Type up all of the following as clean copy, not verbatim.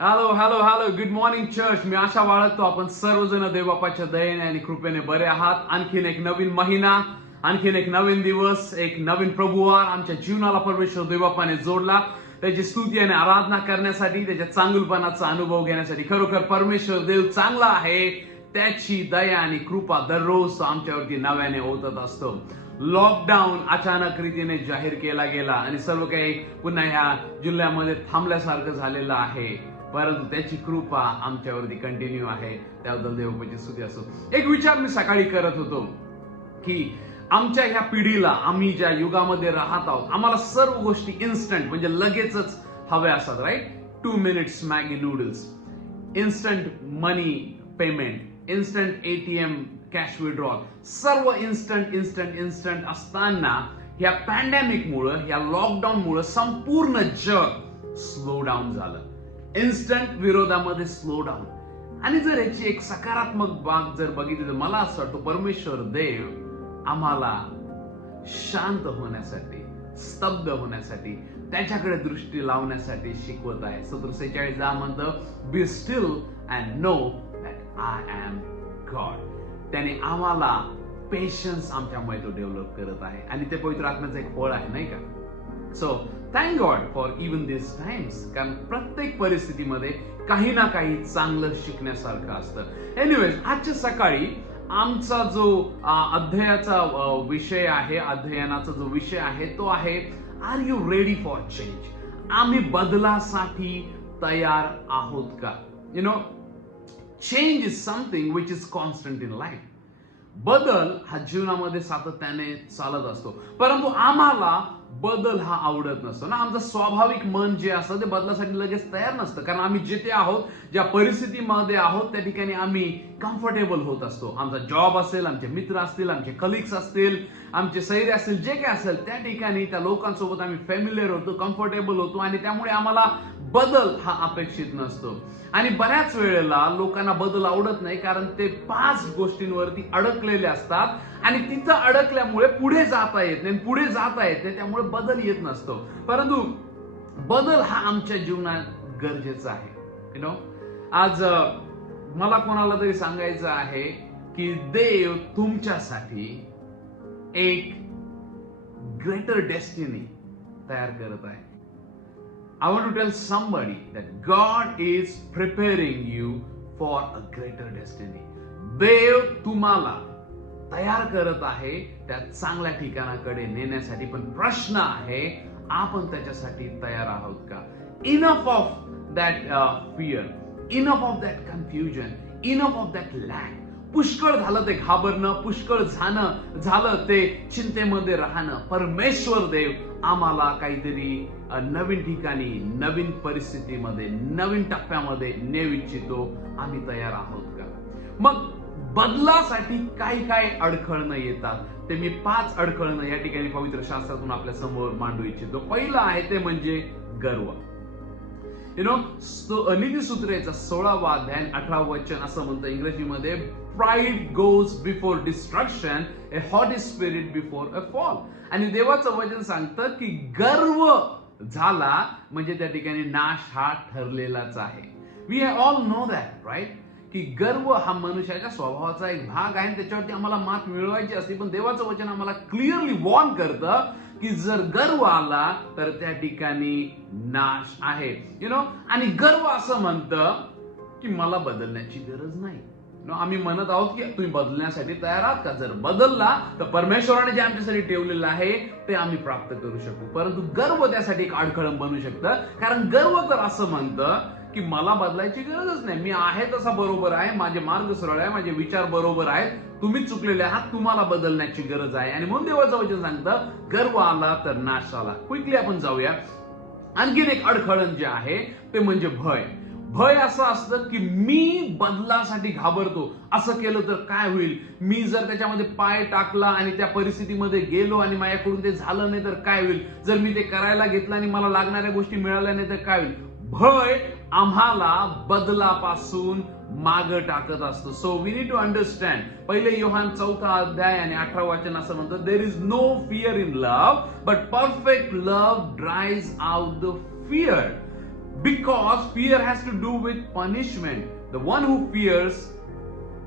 Hello hello hello good morning church. मी आशा बाळगतो आपण सर्वजण देवबापाच्या दयेने आणि कृपेने बरे आहात. आणखीन एक नवीन महिना, आणखीन एक नवीन दिवस, एक नवीन प्रभुवार आमच्या जीवनाला परमेश्वर देवबापाने जोडला. त्याची स्तुती आणि आराधना करण्यासाठी, त्याच्या चांगुलपणाचा अनुभव घेण्यासाठी. खरोखर परमेश्वर देव चांगला आहे. त्याची दया आणि कृपा दररोज आमच्यावरती नव्याने ओतत असतो. लॉकडाऊन अचानक रीतीने जाहीर केला गेला आणि सर्व काही पुन्हा ह्या जिल्ह्यामध्ये थांबल्यासारखं झालेलं आहे, परंतु त्याची कृपा आमच्यावरती कंटिन्यू आहे. त्याबद्दल देवाची स्तुती असो. एक विचार मी सकाळी करत होतो की आमच्या ह्या पिढीला, आम्ही ज्या युगामध्ये राहत आहोत, आम्हाला सर्व गोष्टी इन्स्टंट म्हणजे लगेचच हव्या असतात. Right, 2 minutes Maggi noodles, instant money payment, instant ATM cash withdrawal, सर्व इन्स्टंट इन्स्टंट इन्स्टंट असताना या पॅन्डेमिक मुळे, या लॉकडाऊन मुळे संपूर्ण जग स्लो डाऊन झालं. इन्स्टंट विरोधामध्ये स्लो डाऊन. आणि जर याची एक सकारात्मक बाब जर बघितली तर मला असं वाटतं परमेश्वर देव आम्हाला शांत होण्यासाठी, स्तब्ध होण्यासाठी, त्याच्याकडे दृष्टी लावण्यासाठी शिकवत आहे. 46 म्हणतं, be still and know that I am God. त्याने आम्हाला पेशन्स आमच्यामुळे तो डेव्हलप करत आहे आणि ते पवित्र आत्म्याचं एक फळ आहे, नाही का? So thank God for even this times. कारण प्रत्येक परिस्थितीमध्ये काही ना काही चांगलं शिकण्यासारखं असतं. एनिवेज, आजच्या सकाळी आमचा जो अध्ययनाचा विषय आहे, अध्ययनाचा जो विषय आहे तो आहे, are you ready for change? आम्ही बदलासाठी तयार आहोत का? You know, change is something which is constant in life. बदल हा जीवनामध्ये सातत्याने चालत असतो, परंतु आम्हाला बदल हा आवडत नसतो ना. आमचं स्वाभाविक मन जे असतं ते बदलासाठी लगेच तयार नसतं. कारण आम्ही जिथे आहोत, ज्या परिस्थितीमध्ये आहोत, त्या ठिकाणी आम्ही कम्फर्टेबल होत असतो. आमचा जॉब असेल, आमचे मित्र असतील, आमचे कलिग्स असतील, आमचे सैरे असतील, जे काय असेल त्या ठिकाणी त्या लोकांसोबत आम्ही फॅमिलियर होतो, कम्फर्टेबल होतो आणि त्यामुळे आम्हाला बदल हा अपेक्षित नसतो. आणि बऱ्याच वेळेला लोकांना बदल आवडत नाही कारण ते 5 गोष्टींवरती अडकलेले असतात आणि तिथं अडकल्यामुळे पुढे जाता येत नाही, पुढे जाता येत नाही, त्यामुळे बदल येत नसतो. परंतु बदल हा आमच्या जीवनात गरजेचा आहे. यु नो, आज मला कोणाला तरी सांगायचं आहे की देव तुमच्यासाठी एक ग्रेटर डेस्टिनी तयार करत आहे. I want to tell somebody that God is preparing you for a greater destiny. देव तुम्हाला तयार करत आहे त्या चांगल्या ठिकाणाकडे नेण्यासाठी. पण प्रश्न आहे, आपण त्याच्यासाठी तयार आहोत का? Enough of that fear, enough of that confusion, enough of that lack. पुष्कळ झालं ते घाबरणं, पुष्कळ झालं ते चिंतेमध्ये राहणं. परमेश्वर देव आम्हाला काहीतरी नवीन ठिकाणी, नवीन परिस्थितीमध्ये, नवीन टप्प्यामध्ये नेऊ इच्छितो. आम्ही तयार आहोत का? मग बदलासाठी काही काय अडखळणं येतात, ते मी 5 अडखळणं या ठिकाणी पवित्र शास्त्रातून आपल्या समोर मांडू इच्छितो. पहिलं आहे ते म्हणजे गर्व. यु नो, नीतिसूत्रेचा 16वा अध्याय 18व वचन असं म्हणतं इंग्रजीमध्ये, pride goes before destruction, a haughty spirit before a fall. आणि देवाचं वचन सांगतं की गर्व झाला म्हणजे त्या ठिकाणी नाश हा ठरलेलाच आहे. We all know that, right? की गर्व हा मनुष्याच्या स्वभावाचा एक भाग आहे, त्याच्यावरती आम्हाला मात मिळवायची असते. पण देवाचं वचन आम्हाला क्लिअरली वॉर्न करतं की जर गर्व आला तर त्या ठिकाणी नाश आहे. यु नो, आणि गर्व असं म्हणतं की मला बदलण्याची गरज नाही. आम्ही म्हणत आहोत की तुम्ही बदलण्यासाठी तयार आहात का? जर बदलला तर परमेश्वराने जे आमच्यासाठी ठेवलेलं आहे ते आम्ही प्राप्त करू शकू. परंतु गर्व त्यासाठी एक अडखळण बनू शकतं. कारण गर्व तर असं म्हणतं की मला बदलायची गरजच नाही, मी आहे तसा बरोबर आहे, माझे मार्ग सरळ आहे, माझे विचार बरोबर आहेत, तुम्ही चुकलेले आहात, तुम्हाला बदलण्याची गरज आहे. आणि म्हणून देवाचं वचन सांगतं गर्व आला तर नाश आला. क्विकली आपण जाऊया. आणखीन एक अडखळण जे आहे ते म्हणजे भय. भय असं असतं की मी बदलासाठी घाबरतो. असं केलं तर काय होईल? मी जर त्याच्यामध्ये पाय टाकला आणि त्या परिस्थितीमध्ये गेलो आणि माझ्याकडून ते झालं नाही तर काय होईल? जर मी ते करायला घेतलं आणि मला लागणाऱ्या गोष्टी मिळाल्या नाही तर काय होईल? भय आम्हाला बदलापासून माग टाकत असतो. So we need to understand. पहिले योहान 4 अध्याय आणि 18 वचन असं म्हणतं, there is no fear in love, but perfect love drives out the fear. Because fear has to do with punishment. The one who fears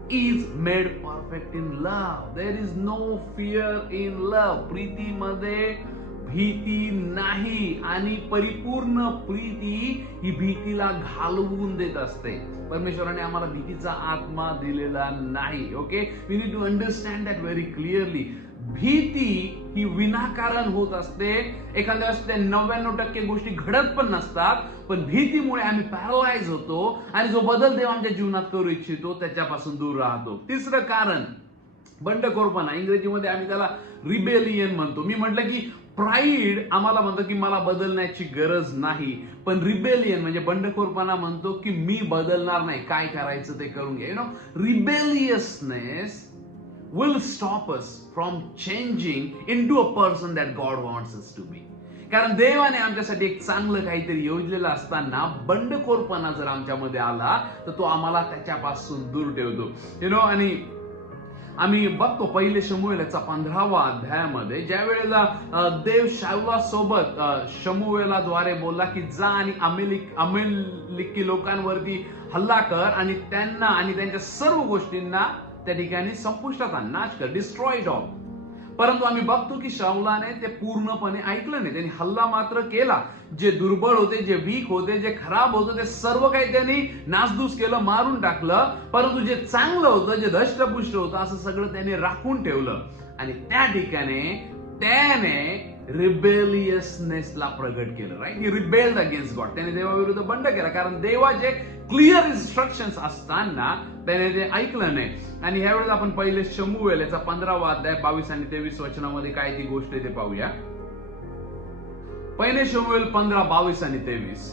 is made perfect in love. There is no fear in love. प्रीतीमध्ये भीती नाही, आणि परिपूर्ण प्रीती ही भीतीला घालवून देत असते. परमेश्वराने आम्हाला भीतीचा आत्मा दिलेला नाही. Okay, we need to understand that very clearly. भीती ही विनाकारण होत असते. एखाद्या वेळेस 99% गोष्टी घडत पण नसतात, पण भीतीमुळे आम्ही पॅरालाइज होतो आणि जो बदल देव आमच्या जीवनात करू इच्छितो त्याच्यापासून दूर राहतो. तिसरं कारण बंडखोरपणा. इंग्रजीमध्ये आम्ही त्याला रिबेलियन म्हणतो. मी म्हटलं की प्राईड आम्हाला म्हणतो की मला बदलण्याची गरज नाही, पण रिबेलियन म्हणजे बंडखोरपणा म्हणतो की मी बदलणार नाही, काय करायचं ते करून घ्या. Rebelliousness will stop us from changing into a person that God wants us to be. कारण देवाने आमच्यासाठी एक चांगलं काहीतरी योजलेलं असताना बंडखोरपणा जर आमच्यामध्ये आला तर तो आम्हाला त्याच्यापासून दूर ठेवतो. आणि आम्ही बघतो पहिले शमूएलाचा 15वा अध्यायामध्ये ज्या वेळेला देव शाऊला सोबत शमूएलाद्वारे बोलला की जा आणि अमेलिकी लोकांवरती हल्ला कर आणि त्यांना आणि त्यांच्या सर्व गोष्टींना त्या ठिकाणी संपुष्टात आण, नाश कर, डिस्ट्रॉय इट ऑल. परंतु आम्ही बघतो की शाऊलाने ते पूर्णपणे ऐकलं नाही. त्यांनी हल्ला मात्र केला. जे दुर्बळ होते, जे वीक होते, जे खराब होते, ते सर्व काही त्यांनी नासधूस केलं, मारून टाकलं. परंतु जे चांगलं होतं, जे धष्टपुष्ट होतं, असं सगळं त्यांनी राखून ठेवलं. आणि त्या ठिकाणी त्याने रिबेलियसनेसला प्रगट केलं. राईट, ही रिबेल्ड अगेन्स्ट गॉड. त्याने देवाविरुद्ध बंड केला, कारण देवाचे क्लिअर इन्स्ट्रक्शन्स असताना त्याने ते ऐकलं नाही. आणि ह्यावेळेस आपण पहिले शमूएल याचा 15वा अध्याय 22 आणि 23 वचनामध्ये काय ती गोष्ट आहे ते पाहूया. पहिले शमूएल 15, 22 आणि 23.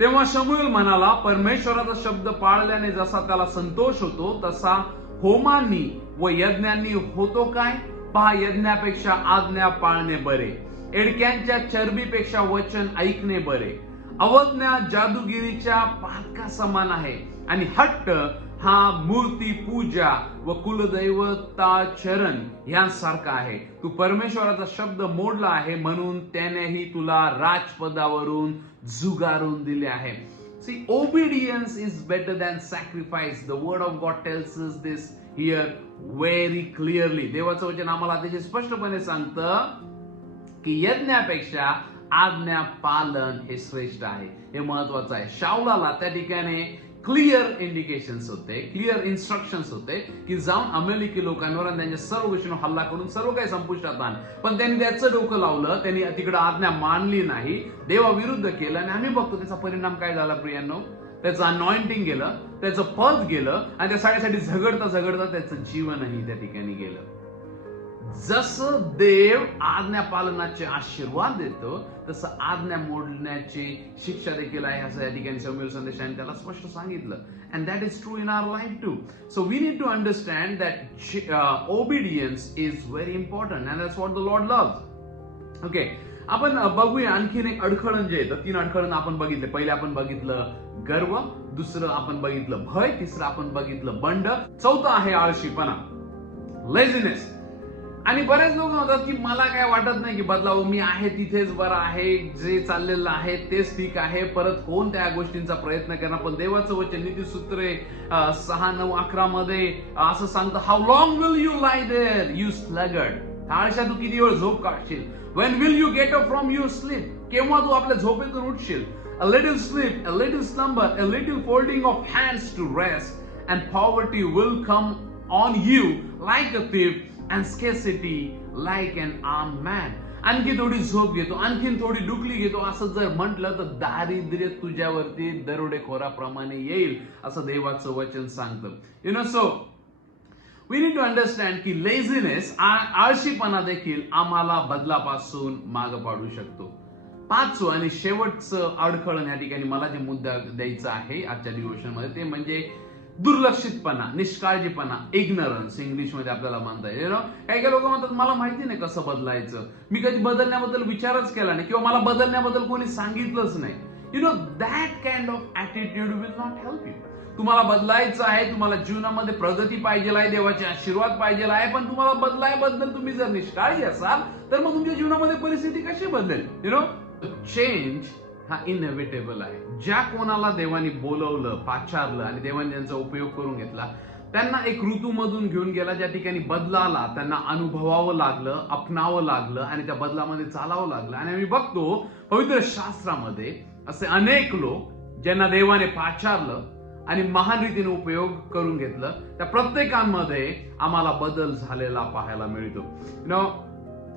तेव्हा शमूएल म्हणाला, परमेश्वराचा शब्द पाळल्याने जसा त्याला संतोष होतो तसा होमांनी व यज्ञांनी होतो काय? पहा, यज्ञापेक्षा आज्ञा पाळणे बरे, एडक्यांच्या चरबीपेक्षा वचन ऐकणे बरे. अवज्ञा जादूगिरीच्या पातका समान आहे, आणि हट्ट हा मूर्ती पूजा व कुलदैवताचरण यांसारखा आहे. तू परमेश्वराचा शब्द मोडला आहे, म्हणून त्यानेही तुला राजपदावरून झुगारून दिले आहे. See, obedience is better than sacrifice. The word of God tells us this here very clearly. देवाचं वचन आम्हाला अतिशय स्पष्टपणे सांगतं की यज्ञापेक्षा आज्ञा पालन हे श्रेष्ठ आहे. हे महत्वाचं आहे. शाऊलाला त्या ठिकाणी क्लिअर इंडिकेशन्स होते, क्लिअर इन्स्ट्रक्शन्स होते की जाऊन अमेलिकी लोकांवर आणि त्यांच्या सर्व गोष्टींवर हल्ला करून सर्व काही संपुष्टात आण. पण त्यांनी त्याचं डोकं लावलं, त्यांनी तिकडे आज्ञा मानली नाही, देवाविरुद्ध केलं. आणि आम्ही बघतो त्याचा परिणाम काय झाला प्रियांनो. त्याचं अनॉइंटिंग गेलं, त्याचं पद गेलं, आणि त्या साड्यासाठी झगडता झगडता त्याचं जीवनही त्या ठिकाणी गेलं. जसं देव आज्ञा पालनाचे आशीर्वाद देतो तसं आज्ञा मोडण्याची शिक्षा देखील आहे, असं या ठिकाणी शमूएल संदेशाने त्याला स्पष्ट सांगितलं. And that is true in our life too. So we need to understand that obedience is very important and that's what the Lord loves. Okay, आपण बघूया आणखीन एक अडखळण जे येतं. 3 अडखळण आपण बघितले. पहिले आपण बघितलं गर्व, दुसरं आपण बघितलं भय, तिसरं आपण बघितलं बंड, चौथं आहे आळशीपणा, लेझीनेस. आणि बरेच लोक म्हणतात की मला काय वाटत नाही की बदलावं, मी आहे तिथेच बरं आहे, जे चाललेलं आहे तेच ठीक आहे, परत कोण त्या गोष्टींचा प्रयत्न करणार. पण देवाचं वचन नीतिसूत्रे 6, 9, 11 मध्ये असं सांगतं, how long will you lie there you sluggard. आळशा तू किती वेळ झोप काढशील. When will you get up from your sleep. केव्हा तू आपल्या झोपेतून उठशील. A little sleep, a little slumber, a little folding of hands to rest, and poverty will come on you like a thief, and scarcity like an armed man. आणखी थोडी झोप घेतो, आणखीन थोडी डुकली घेतो, असं जर म्हटलं तर दारिद्र्य तुझ्यावरती दरोडेखोराप्रमाणे येईल, असं देवाचं वचन सांगतं. So we need to understand की लेझीनेस, आळशीपणा देखील आम्हाला बदलापासून माग पाडू शकतो. 5वं आणि शेवटचं अडखळण या ठिकाणी मला जे मुद्दा द्यायचा आहे आजच्या डिव्होशन मध्ये ते म्हणजे दुर्लक्षितपणा, निष्काळजीपणा, इग्नोरन्स इंग्लिशमध्ये आपल्याला म्हणता येईल. काही काही लोक म्हणतात मला माहिती नाही कसं बदलायचं, मी कधी बदलण्याबद्दल विचारच केला नाही, किंवा मला बदलण्याबद्दल कोणी सांगितलंच नाही. That kind of attitude will not help you. तुम्हाला बदलायचं आहे, तुम्हाला जीवनामध्ये प्रगती पाहिजे आहे, देवाचे आशीर्वाद पाहिजे आहे, पण तुम्हाला बदलायबद्दल तुम्ही जर निष्काळजी असाल तर मग तुमच्या जीवनामध्ये परिस्थिती कशी बदलेल? चेंज हा इनएव्हिटेबल आहे. ज्या कोणाला देवाने बोलवलं, पाचारलं आणि देवाने त्यांचा उपयोग करून घेतला, त्यांना एक ऋतूमधून घेऊन गेला ज्या ठिकाणी बदलाला त्यांना अनुभवावं लागलं, अपनावं लागलं आणि त्या बदलामध्ये चालावं लागलं. आणि आम्ही बघतो पवित्र शास्त्रामध्ये असे अनेक लोक ज्यांना देवाने पाचारलं आणि महान रीतीने उपयोग करून घेतलं, त्या प्रत्येकांमध्ये आम्हाला बदल झालेला पाहायला मिळतो.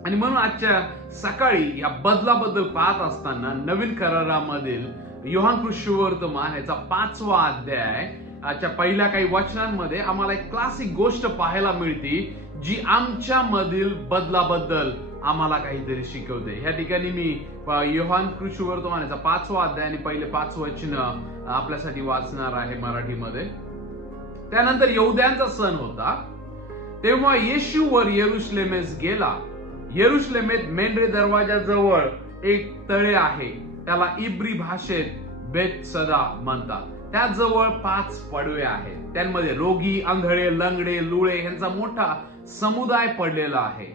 आणि म्हणून आजच्या सकाळी या बदलाबद्दल पाहत असताना नवीन करारामधील योहान सुवर्तमान याचा 5वा अध्याय आजच्या पहिल्या काही वचनांमध्ये आम्हाला एक क्लासिक गोष्ट पाहायला मिळते जी आमच्या मधील बदलाबद्दल आम्हाला काहीतरी शिकवते. या ठिकाणी मी योहान सुवर्तमान याचा 5वा अध्याय आणि पहिले 5 वचन आपल्यासाठी वाचणार आहे मराठीमध्ये. त्यानंतर यहुद्यांचा सण होता, तेव्हा येशू वर यरुशलेमेस गेला. यरुशलेमेत मेंढरे दरवाजाजवळ एक तळे आहे, त्याला इब्री भाषेत बेतसदा म्हणतात. त्याजवळ 5 पडवे आहेत, त्यांमध्ये रोगी, आंधळे, लंगडे, लुळे यांचा मोठा समुदाय पडलेला आहे.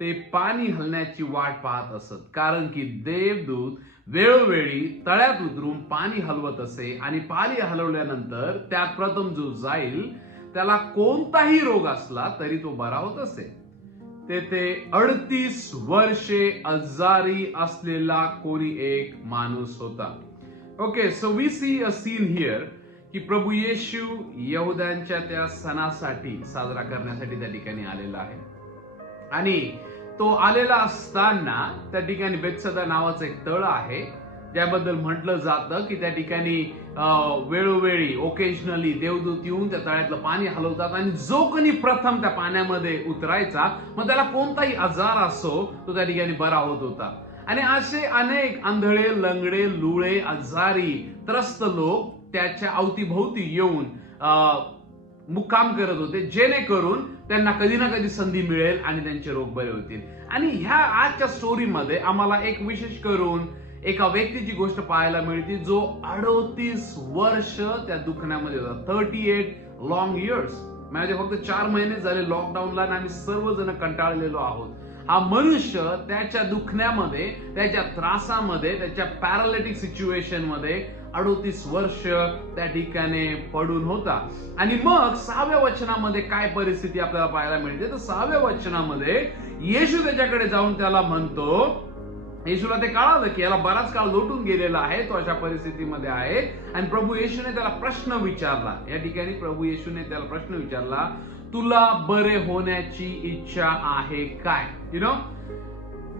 ते पाणी हलण्याची वाट पाहत असत, कारण की देवदूत वेळोवेळी तळ्यात उतरून पाणी हलवत असे आणि पाणी हलवल्यानंतर त्यात प्रथम जो जाईल त्याला कोणताही रोग असला तरी तो बरा होत असे. तेथे 38 वर्षे आजारी असलेला कोणी एक माणूस होता. Okay, so we see a scene here की प्रभू येशू यहुद्यांच्या त्या सणासाठी साजरा करण्यासाठी त्या ठिकाणी आलेला आहे. आणि तो आलेला असताना त्या ठिकाणी बेतसदा नावाचं एक तळ आहे, ज्याबद्दल म्हटलं जातं की त्या ठिकाणी वेळोवेळी ओकेजनली देवदूत येऊन त्या तळ्यातलं पाणी हलवतात आणि जो कोणी प्रथम त्या पाण्यामध्ये उतरायचा मग त्याला कोणताही आजार असो तो त्या ठिकाणी बरा होत होता. आणि असे अनेक आंधळे, लंगडे, लुळे, आजारी, त्रस्त लोक त्याच्या अवतीभोवती येऊन मुक्काम करत होते, जेणेकरून त्यांना कधी ना कधी संधी मिळेल आणि त्यांचे रोग बरे होतील. आणि ह्या आजच्या स्टोरीमध्ये आम्हाला एक विशेष करून एका व्यक्तीची गोष्ट पाहायला मिळते जो 38 वर्ष त्या दुखण्यामध्ये होता. 38 लॉंग इयर्स. म्हणजे फक्त 4 महिने झाले लॉकडाऊनला आणि आम्ही सर्वजण कंटाळलेलो आहोत. हा मनुष्य त्याच्या दुखण्यामध्ये, त्याच्या त्रासामध्ये, त्याच्या पॅरालिटिक सिच्युएशन मध्ये 38 वर्ष त्या ठिकाणी पडून होता. आणि मग 6व्या वचनामध्ये काय परिस्थिती आपल्याला पाहायला मिळते तर 6व्या वचनामध्ये येशू त्याच्याकडे जाऊन त्याला म्हणतो, येशूला ते कळालं की याला बराच काळ लोटून गेलेला आहे, तो अशा परिस्थितीमध्ये आहे. आणि प्रभू येशूने त्याला प्रश्न विचारला. या ठिकाणी प्रभू येशूने त्याला प्रश्न विचारला, तुला बरे होण्याची इच्छा आहे काय?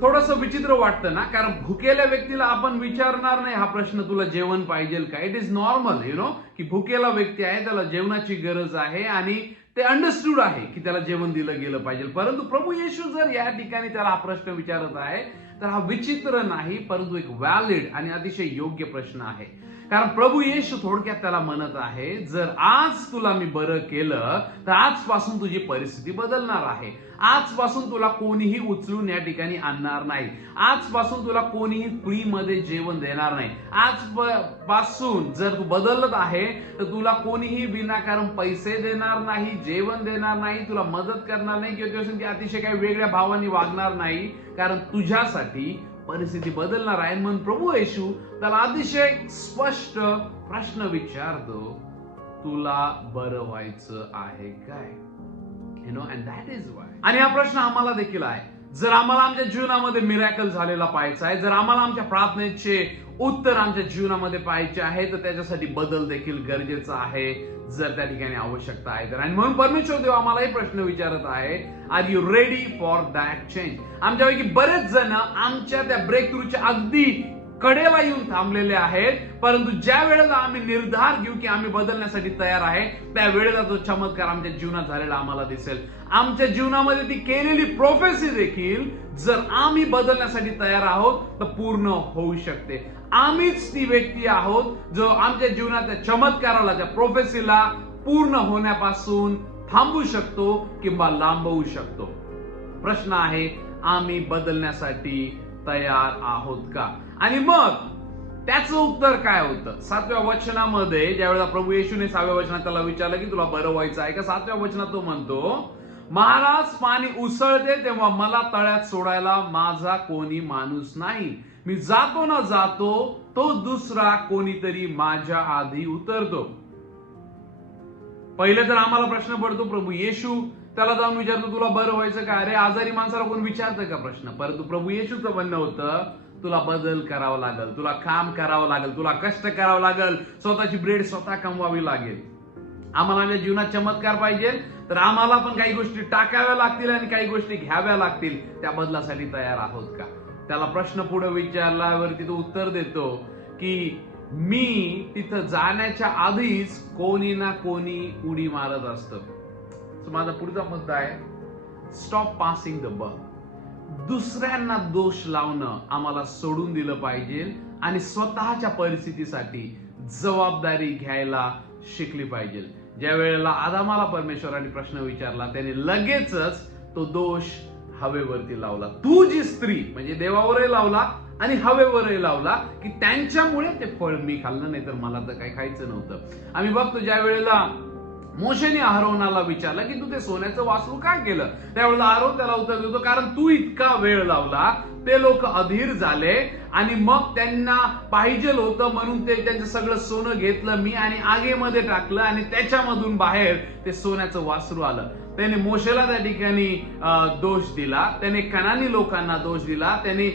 थोडस विचित्र वाटतं ना, कारण भुकेल्या व्यक्तीला आपण विचारणार नाही हा प्रश्न, तुला जेवण पाहिजे का? इट इज नॉर्मल की भुकेला व्यक्ती आहे, त्याला जेवणाची गरज आहे आणि ते अंडरस्टूड आहे की त्याला जेवण दिलं गेलं पाहिजे. परंतु प्रभू येशू जर या ठिकाणी त्याला हा प्रश्न विचारत आहे तर हा विचित्र नाही, परंतु एक व्हॅलिड आणि अतिशय योग्य प्रश्न आहे. कारण प्रभू येशू थोडक्यात त्याला म्हणत आहे, जर आज तुला मी बरं केलं तर आजपासून तुझी परिस्थिती बदलणार आहे. आजपासून तुला कोणीही उचलून या ठिकाणी आणणार नाही. आजपासून तुला कोणीही फ्रीमध्ये जेवण देणार नाही. आजपासून जर तू बदलत आहे तर तुला कोणीही विनाकारण पैसे देणार नाही, जेवण देणार नाही, तुला मदत करणार नाही किंवा अतिशय काही वेगळ्या भावाने वागणार नाही, कारण तुझ्यासाठी परिस्थिती बदलणार आहे. म्हणून प्रभू येशू त्याला अतिशय स्पष्ट प्रश्न विचारतो, तुला बरं व्हायचं आहे काय? And that is why. आणि हा प्रश्न आम्हाला देखील आहे. जर आम्हाला आमच्या जीवनामध्ये मिरॅकल झालेला पाहायचा आहे, जर आम्हाला आमच्या प्रार्थनेचे उत्तर आमच्या जीवनामध्ये पाहायचे आहे तर त्याच्यासाठी बदल देखील गरजेचा आहे, जर त्या ठिकाणी आवश्यकता आहे तर. आणि म्हणून परमेश्वर देव आम्हालाही प्रश्न विचारत आहे, are you ready for that change? आमच्यापैकी बरेच जण आमच्या त्या ब्रेक थ्रूच्या अगदी कडेला येऊन थांबलेले आहेत, परंतु ज्या वेळेला आम्ही निर्धार घेऊ की आम्ही बदलण्यासाठी तयार आहे त्या वेळेला तो चमत्कार आमच्या जीवनात झालेला आम्हाला दिसेल. आमच्या जीवनामध्ये ती केलेली प्रोफेसी देखील जर आम्ही बदलण्यासाठी तयार आहोत तर पूर्ण होऊ शकते. आम्हीच ती व्यक्ती आहोत जो आमच्या जीवनात त्या चमत्काराला, त्या प्रोफेसीला पूर्ण होण्यापासून थांबवू शकतो किंवा लांबवू शकतो. प्रश्न आहे, आम्ही बदलण्यासाठी तयार आहोत का? आणि मग त्याचं उत्तर काय होतं? 7व्या वचनामध्ये ज्यावेळेला प्रभू येशूने 6व्या वचनात त्याला विचारलं की तुला बरं व्हायचं आहे का, 7व्या वचनात तो म्हणतो, महाराज पाणी उसळते तेव्हा मला तळ्यात सोडायला माझा कोणी माणूस नाही. मी जातो ना जातो, तो दुसरा कोणीतरी माझ्या आधी उतरतो. पहिले तर आम्हाला प्रश्न पडतो, प्रभू येशू त्याला जाऊन विचारतो, तुला बरं व्हायचं का? अरे आजारी माणसाला कोण विचारतं का प्रश्न? परंतु प्रभू येशूचं म्हणणं होतं, तुला बदल करावा लागेल, तुला काम करावं लागेल, तुला कष्ट करावं लागेल, स्वतःची ब्रेड स्वतः कमवावी लागेल. आम्हाला आपल्या जीवनात चमत्कार पाहिजे तर आम्हाला पण काही गोष्टी टाकाव्या लागतील आणि काही गोष्टी घ्याव्या लागतील. त्या बदलासाठी तयार आहोत का? त्याला प्रश्न पुढे विचारल्यावरती तो उत्तर देतो की मी तिथं जाण्याच्या आधीच कोणी ना कोणी उडी मारत असतं. माझा पुढचा मुद्दा आहे, स्टॉप पासिंग द बक. दुसऱ्यांना दोष लावणं आम्हाला सोडून दिलं पाहिजे आणि स्वतःच्या परिस्थितीसाठी जबाबदारी घ्यायला शिकली पाहिजे. ज्या वेळेला आदामाला परमेश्वराने प्रश्न विचारला, त्याने लगेचच तो दोष हवेवरती लावला. तू जी स्त्री म्हणजे देवावरही लावला आणि हवेवरही लावला की त्यांच्यामुळे ते फळ मी खाल्लं, नाही तर मला तर काही खायचं नव्हतं. आम्ही बघतो ज्या वेळेला मोशेने आरोनाला विचारलं की तू ते सोन्याचं वासरू का केलं, त्यावेळेला आरोन त्याला उत्तर देतो, कारण तू इतका वेळ लावला, ते लोक अधीर झाले आणि मग त्यांना पाहिजे होतं म्हणून ते त्यांचं सगळं सोनं घेतलं मी आणि आगीमध्ये टाकलं आणि त्याच्यामधून बाहेर ते सोन्याचं वासरू आलं. त्याने मोशेला त्या ठिकाणी दोष दिला, त्याने कनानी लोकांना दोष दिला, त्याने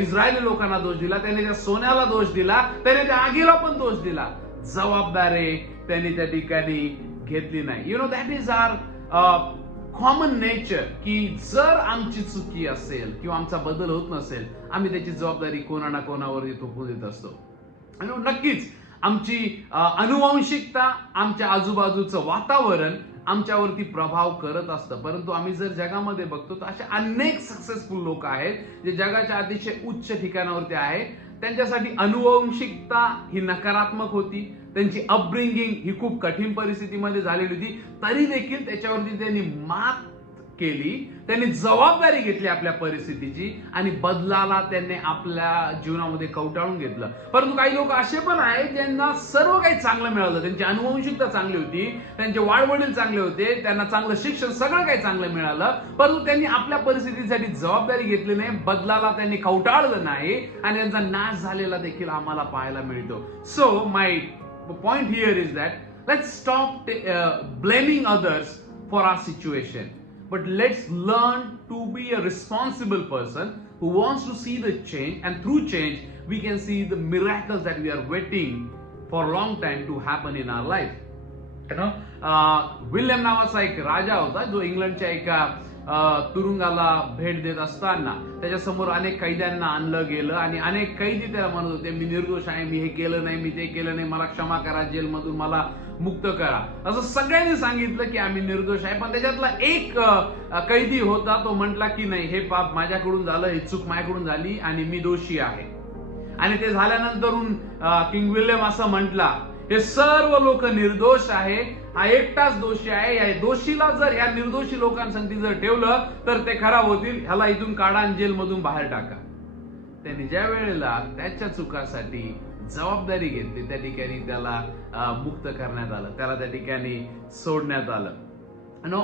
इस्रायली लोकांना दोष दिला, त्याने त्या सोन्याला दोष दिला, त्याने त्या आगीला पण दोष दिला. जबाबदारी त्यांनी त्या ठिकाणी घेतली नाही. You know that is our common nature की जर आमची चुकी असेल किंवा आमचा बदल होत नसेल, आम्ही त्याची जबाबदारी कोणा ना कोणावर थोपवून देत असतो. नक्कीच आमची अनुवांशिकता, आमच्या आजूबाजूचं वातावरण आमच्यावरती प्रभाव करत असतं. परंतु आम्ही जर जगामध्ये बघतो तर असे अनेक सक्सेसफुल लोक आहेत जे जगाच्या अतिशय उच्च ठिकाणावरती आहे. त्यांच्यासाठी अनुवंशिकता ही नकारात्मक होती, त्यांची अपब्रिंगिंग ही खूप कठीण परिस्थितीमध्ये झालेली होती, तरी देखील त्याच्यावरती त्यांनी मात केली, त्यांनी जबाबदारी घेतली आपल्या परिस्थितीची आणि बदलाला त्यांनी आपल्या जीवनामध्ये कवटाळून घेतलं. परंतु काही लोक असे पण आहेत ज्यांना सर्व काही चांगलं मिळालं, त्यांची अनुवंशिकता चांगली होती, त्यांचे वाडवडील चांगले होते, त्यांना चांगलं शिक्षण, सगळं काही चांगलं मिळालं, परंतु त्यांनी आपल्या परिस्थितीसाठी जबाबदारी घेतली नाही, बदलाला त्यांनी कवटाळलं नाही आणि त्यांचा नाश झालेला देखील आम्हाला पाहायला मिळतो. So my point here is that let's stop blaming others for our situation, but let's learn to be a responsible person who wants to see the change, and through change we can see the miracles that we are waiting for a long time to happen in our life. You know, William नावाचा एक राजा होता जो इंग्लंडच्या एका तुरुंगाला भेट देत असताना त्याच्यासमोर अनेक कैद्यांना आणलं गेलं आणि अनेक कैदी त्याला म्हणत होते, मी निर्दोष आहे, मी हे केलं नाही, मी ते केलं नाही, मला क्षमा करा, जेलमधून मला मुक्त करा. असं सगळ्यांनी सांगितलं की आम्ही निर्दोष आहे. पण त्याच्यातला एक कैदी होता, तो म्हटला की नाही, हे पाप माझ्याकडून झालं, ही चूक माझ्याकडून झाली आणि मी दोषी आहे. आणि ते झाल्यानंतरून किंग विल्यम असं म्हटला, हे सर्व लोक निर्दोष आहे, हा एकटाच दोषी आहे, या दोषीला जर या निर्दोषी लोकांसंगती जर ठेवलं तर ते खराब होतील, ह्याला इथून काढा आणि जेलमधून बाहेर टाका. त्यांनी ज्या वेळेला त्याच्या चुकासाठी जबाबदारी घेतली त्या ठिकाणी त्याला मुक्त करण्यात आलं, त्याला त्या ठिकाणी सोडण्यात आलं.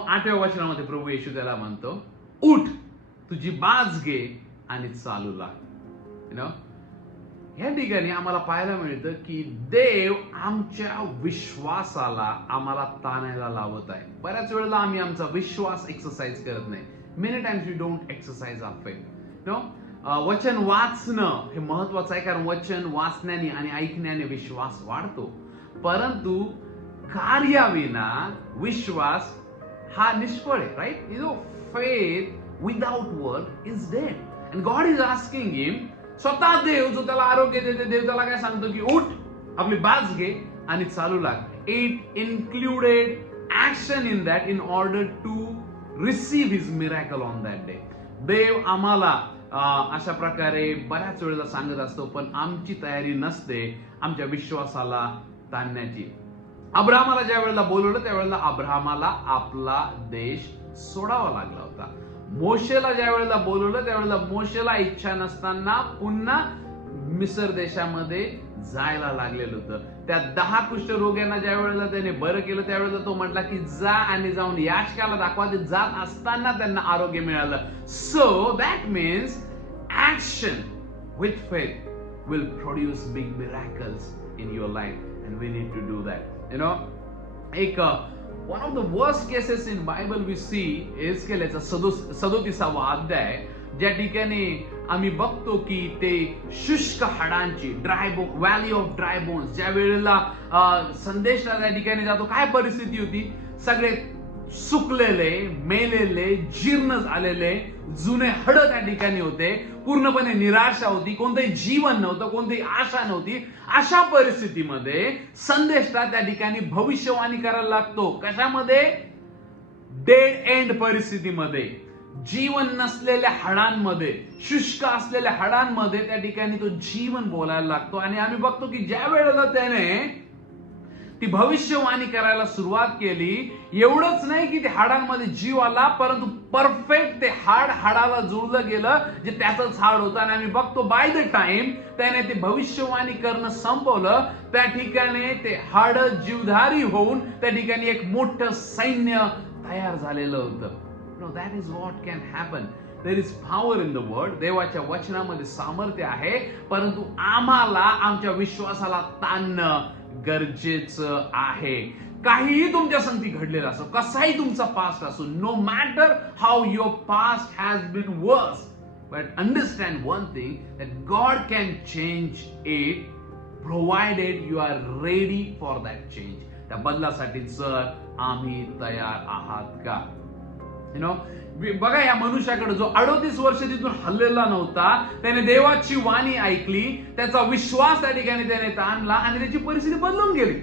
8व्या वचनामध्ये प्रभू येशू त्याला म्हणतो, उठ, तुझी बाज घे आणि चालू लाग. या ठिकाणी आम्हाला पाहायला मिळतं की देव आमच्या विश्वासाला आम्हाला ताणायला लावत आहे. बऱ्याच वेळेला आम्ही आमचा विश्वास एक्सरसाइज करत नाही. Many times we don't exercise our faith. वचन वाचणं हे महत्वाचं आहे, कारण वचन वाचण्याने आणि ऐकण्याने विश्वास वाढतो. परंतु कार्याविना विश्वास हा निष्फळ आहे. Right? Faith without work is dead. And God is asking him, स्वतः देव जो त्याला आरोग्य देते, देव त्याला काय सांगतो की उठ, आपली बाज घे आणि चालू लाग. It included action in that in order to receive his miracle on that day. देव आम्हाला अशा प्रकारे बऱ्याच वेळेला सांगत असतो, पण आमची तयारी नसते आमच्या विश्वासाला ताणण्याची. अब्राहमाला ज्या वेळेला बोलवलं त्यावेळेला अब्राहमाला आपला देश सोडावा लागला होता. मोशेला ज्या वेळेला बोलवलं त्यावेळेला मोशेला इच्छा नसताना पुन्हा मिसर देशामध्ये जायला लागलेलं होतं. त्या 10 कुष्ठरोग्यांना ज्या वेळेला त्याने बरं केलं त्यावेळेला तो म्हटला की जा आणि जाऊन याचकाला दाखवा. ते जात असताना त्यांना आरोग्य मिळालं. So that means action with faith will produce big miracles in your life, and we need to do that. One of the worst cases in Bible we see is केल्याचा 37वा अध्याय, ज्या ठिकाणी आम्ही बघतो की ते शुष्क हाडांची व्हॅली ऑफ ड्राय बोन्स, ज्या वेळेला संदेशला त्या ठिकाणी जातो, काय परिस्थिती होती? सगळे सुकलेले, मेलेले, जीर्ण झालेले जुने हड त्या ठिकाणी होते. पूर्णपणे निराशा होती, कोणतंही जीवन नव्हतं, कोणतीही आशा नव्हती. अशा परिस्थितीमध्ये संदेशला त्या ठिकाणी भविष्यवाणी करायला लागतो. कशामध्ये? डेड एंड परिस्थितीमध्ये, जीवन नसलेल्या हाडांमध्ये, शुष्क असलेल्या हाडांमध्ये त्या ठिकाणी तो जीवन बोलायला लागतो. आणि आम्ही बघतो की ज्या वेळेला त्याने ती भविष्यवाणी करायला सुरुवात केली, एवढंच नाही की ते हाडांमध्ये जीव आला, परंतु परफेक्ट ते हाडाला जुळलं गेलं, जे त्याचंच हाड होतं. आणि आम्ही बघतो बाय द टाइम त्याने ते भविष्यवाणी करणं संपवलं, त्या ठिकाणी ते हाड जीवधारी होऊन त्या ठिकाणी एक मोठं सैन्य तयार झालेलं होतं. That is what can happen. There is power in the word. देवाच्या वचनामध्ये सामर्थ्य आहे, परंतु आम्हाला आमच्या विश्वासाला ताणणं गरजेचं आहे. काहीही तुमच्या संगती घडलेलं असो, कसाही तुमचा पास्ट असो, no matter how your past has been worse, but understand one thing, that God can change it provided you are ready for that change. त्या बदलासाठी जर आम्ही तयार आहात का? बघा, या मनुष्याकडे जो 38 वर्ष तिथून हल्लेला नव्हता, त्याने देवाची वाणी ऐकली, त्याचा विश्वास त्या ठिकाणी त्याने ताणला आणि त्याची परिस्थिती बदलून गेली.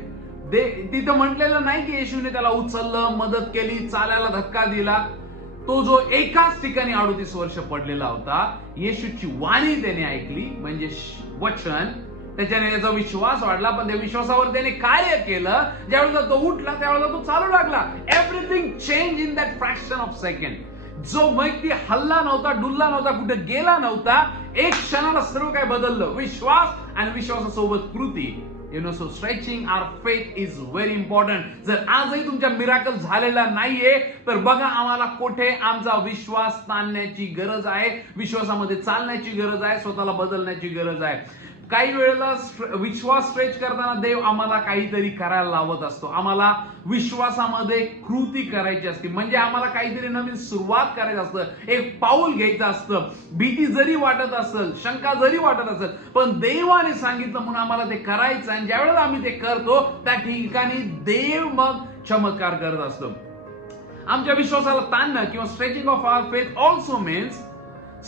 तिथं म्हटलेलं नाही की येशूने त्याला उचललं, मदत केली, चालायला धक्का दिला. तो जो एकाच ठिकाणी 38 वर्ष पडलेला होता, येशूची वाणी त्याने ऐकली, म्हणजे वचन, त्याच्याने त्याचा विश्वास वाढला. पण त्या विश्वासावर त्याने कार्य केलं. ज्यावेळेला तो उठला, त्यावेळेला तो चालू लागला. Everything change in that fraction of second. जो व्यक्ती हल्ला नव्हता, डुलला नव्हता, कुठे गेला नव्हता, एक क्षणाला सर्व काही बदललं. विश्वास आणि विश्वासासोबत कृती. So stretching our faith is very important. जर आजही तुमच्या मिराकल झालेला नाहीये, तर बघा, आम्हाला कुठे आमचा विश्वास ताणण्याची गरज आहे, विश्वासामध्ये चालण्याची गरज आहे, स्वतःला बदलण्याची गरज आहे. काही वेळेला विश्वास स्ट्रेच करताना देव आम्हाला काहीतरी करायला लावत असतो. आम्हाला विश्वासामध्ये कृती करायची असते, म्हणजे आम्हाला काहीतरी नवीन सुरुवात करायचं असतं, एक पाऊल घ्यायचं असतं. भीती जरी वाटत असेल, शंका जरी वाटत असेल, पण देवाने सांगितलं म्हणून आम्हाला ते करायचं. आणि ज्या वेळेला आम्ही ते करतो, त्या ठिकाणी देव मग चमत्कार करत असतो. आमच्या विश्वासाला ताणणं किंवा stretching of our faith also means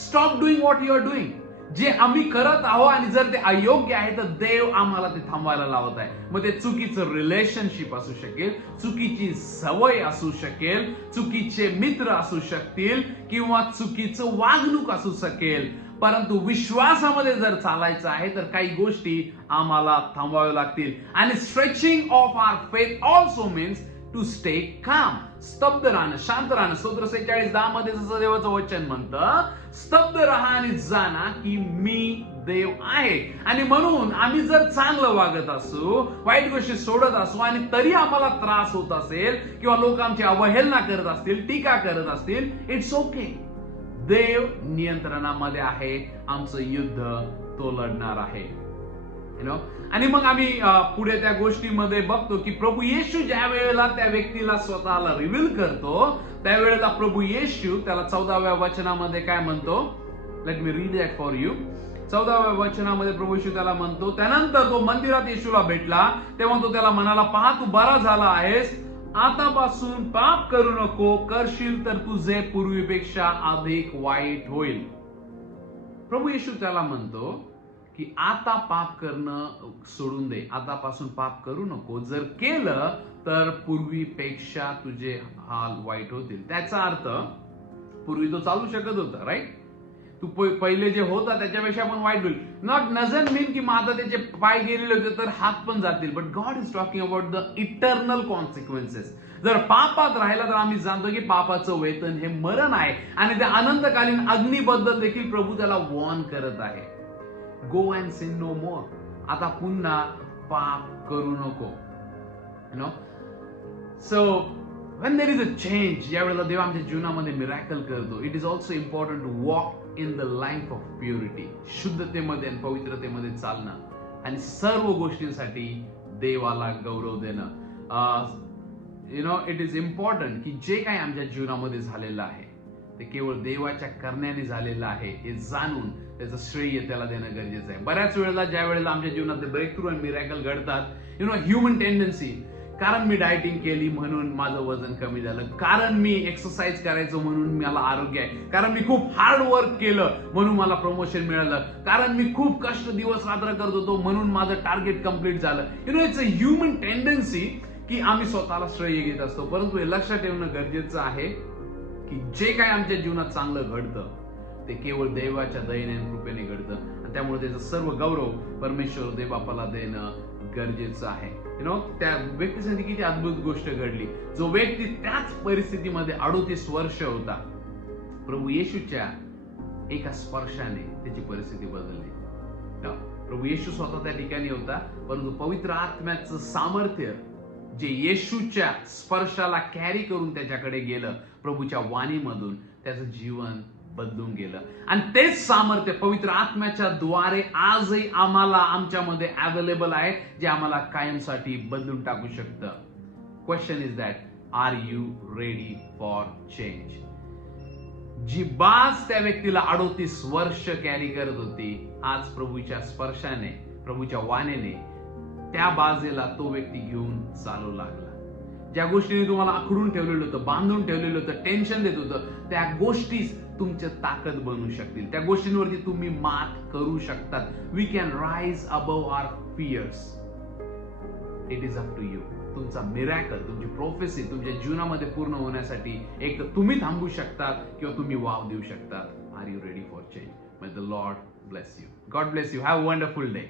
stop doing what you are doing. जे आम्ही करत आहोत आणि जर ते अयोग्य आहे, तर देव आम्हाला ते थांबवायला लावत आहे. मग ते चुकीचं रिलेशनशिप असू शकेल, चुकीची सवय असू शकेल, चुकीचे मित्र असू शकतील, किंवा चुकीचं वागणूक असू शकेल. परंतु विश्वासामध्ये जर चालायचं आहे, तर काही गोष्टी आम्हाला थांबवाव्या लागतील. आणि stretching of our faith also means to stay calm. स्तब्ध राहणं, शांत राहणं. स्तोत्र 46:10 मध्ये जसं देवाचं वचन म्हणतं, स्तब्ध राहा आणि जाणा की मी देव आहे. आणि म्हणून आम्ही जर चांगलं वागत असू, वाईट गोष्टी सोडत असू, आणि तरी आम्हाला त्रास होत असेल, किंवा लोक आमची अवहेलना करत असतील, टीका करत असतील, इट्स ओके. देव नियंत्रणामध्ये आहे. आमचं युद्ध तो लढणार आहे. आणि मग आम्ही पुढे त्या गोष्टीमध्ये बघतो की प्रभू येशू ज्या वेळेला त्या व्यक्तीला स्वतःला रिव्हील करतो, त्यावेळेला प्रभू येशू त्याला 14व्या वचनामध्ये काय म्हणतो? Let me read that for you. 14व्या वचनामध्ये प्रभू येशू त्याला म्हणतो, त्यानंतर तो मंदिरात येशूला भेटला, तेव्हा तो त्याला म्हणाला, पहा, तू बरा झाला आहेस, आतापासून पाप करू नको, करशील तर तुझे पूर्वीपेक्षा अधिक वाईट होईल. प्रभू येशू त्याला म्हणतो की आता पाप करणं सोडून दे, आतापासून पाप करू नको. जर केलं तर पूर्वीपेक्षा तुझे हाल वाईट होतील. त्याचा अर्थ, पूर्वी तो चालू शकत होता, राईट? तू पहिले जे होता त्याच्यापेक्षा पण वाईट होईल. नॉट डझंट मीन की माझा त्याचे पाय गेलेले होते तर हात पण जातील. But God is talking about the eternal consequences. जर पापात राहिला तर आम्ही जाणतो की पापाचं वेतन हे मरण आहे. आणि त्या अनंतकालीन अग्नीबद्दल देखील प्रभू त्याला वॉर्न करत आहे. गो अँड सिन नो मोर. आता पुन्हा पाप करू नको. So when there is a change, ज्यावेळेला देव आमच्या जीवनामध्ये मिरॅकल करतो, it is also important to walk in the life of purity, शुद्धतेमध्ये आणि पवित्रतेमध्ये चालणं आणि सर्व गोष्टींसाठी देवाला गौरव देणं. इट इज इम्पॉर्टंट की जे काही आमच्या जीवनामध्ये झालेलं आहे ते केवळ देवाच्या करण्याने झालेलं आहे हे जाणून त्याचं श्रेय त्याला देणं गरजेचं आहे. बऱ्याच वेळेला ज्या वेळेला आमच्या जीवनात ब्रेक थ्रू आणि मिरॅकल घडतात, ह्युमन टेंडन्सी, कारण मी डायटिंग केली म्हणून माझं वजन कमी झालं, कारण मी एक्सरसाइज करायचो म्हणून मला आरोग्य आहे, कारण मी खूप हार्ड वर्क केलं म्हणून मला प्रमोशन मिळालं, कारण मी खूप कष्ट दिवस रात्र करत होतो म्हणून माझं टार्गेट कम्प्लीट झालं. इट्स अ ह्युमन टेंडन्सी की आम्ही स्वतःला श्रेय घेत असतो. परंतु हे लक्षात ठेवणं गरजेचं आहे की जे काय आमच्या जीवनात चांगलं घडतं ते केवळ देवाच्या दयेने आणि कृपेने घडतं आणि त्यामुळे त्याचं सर्व गौरव परमेश्वर देवबापाला देणं गरजेचं आहे. त्या व्यक्तीसाठी किती अद्भुत गोष्ट घडली. जो व्यक्ती त्याच परिस्थितीमध्ये 38 वर्ष होता, प्रभू येशूच्या एका स्पर्शाने त्याची परिस्थिती बदलली. प्रभू येशू स्वतः त्या ठिकाणी होता, परंतु पवित्र आत्म्याचं सामर्थ्य जे येशूच्या स्पर्शाला कॅरी करून त्याच्याकडे गेलं, प्रभूच्या वाणीमधून त्याचं जीवन बदलून गेलं. आणि तेच सामर्थ्य पवित्र आत्म्याच्या द्वारे आजही आम्हाला आमच्यामध्ये अवेलेबल आहे, जे आम्हाला कायमसाठी बदलून टाकू शकतं. Question is that, are you ready for change? जी बाज त्या व्यक्तीला 38 वर्ष कॅरी करत होती, आज प्रभूच्या स्पर्शाने, प्रभूच्या वाणीने त्या बाजेला तो व्यक्ती घेऊन चालू लागला. ज्या गोष्टीने तुम्हाला आखडून ठेवलेलं होतं, बांधून ठेवलेलं होतं, टेन्शन देत होतं, त्या गोष्टी तुमच्या ताकद बनू शकतील. त्या गोष्टींवरती तुम्ही मात करू शकतात. We can rise above our fears. It is up to you. तुमचा मिरॅकल, तुमची प्रोफेसी तुमच्या जीवनामध्ये पूर्ण होण्यासाठी एक तुम्ही थांबू शकतात किंवा तुम्ही वाव देऊ शकतात. Are you ready for change? May the Lord bless you. God bless you. Have a wonderful day.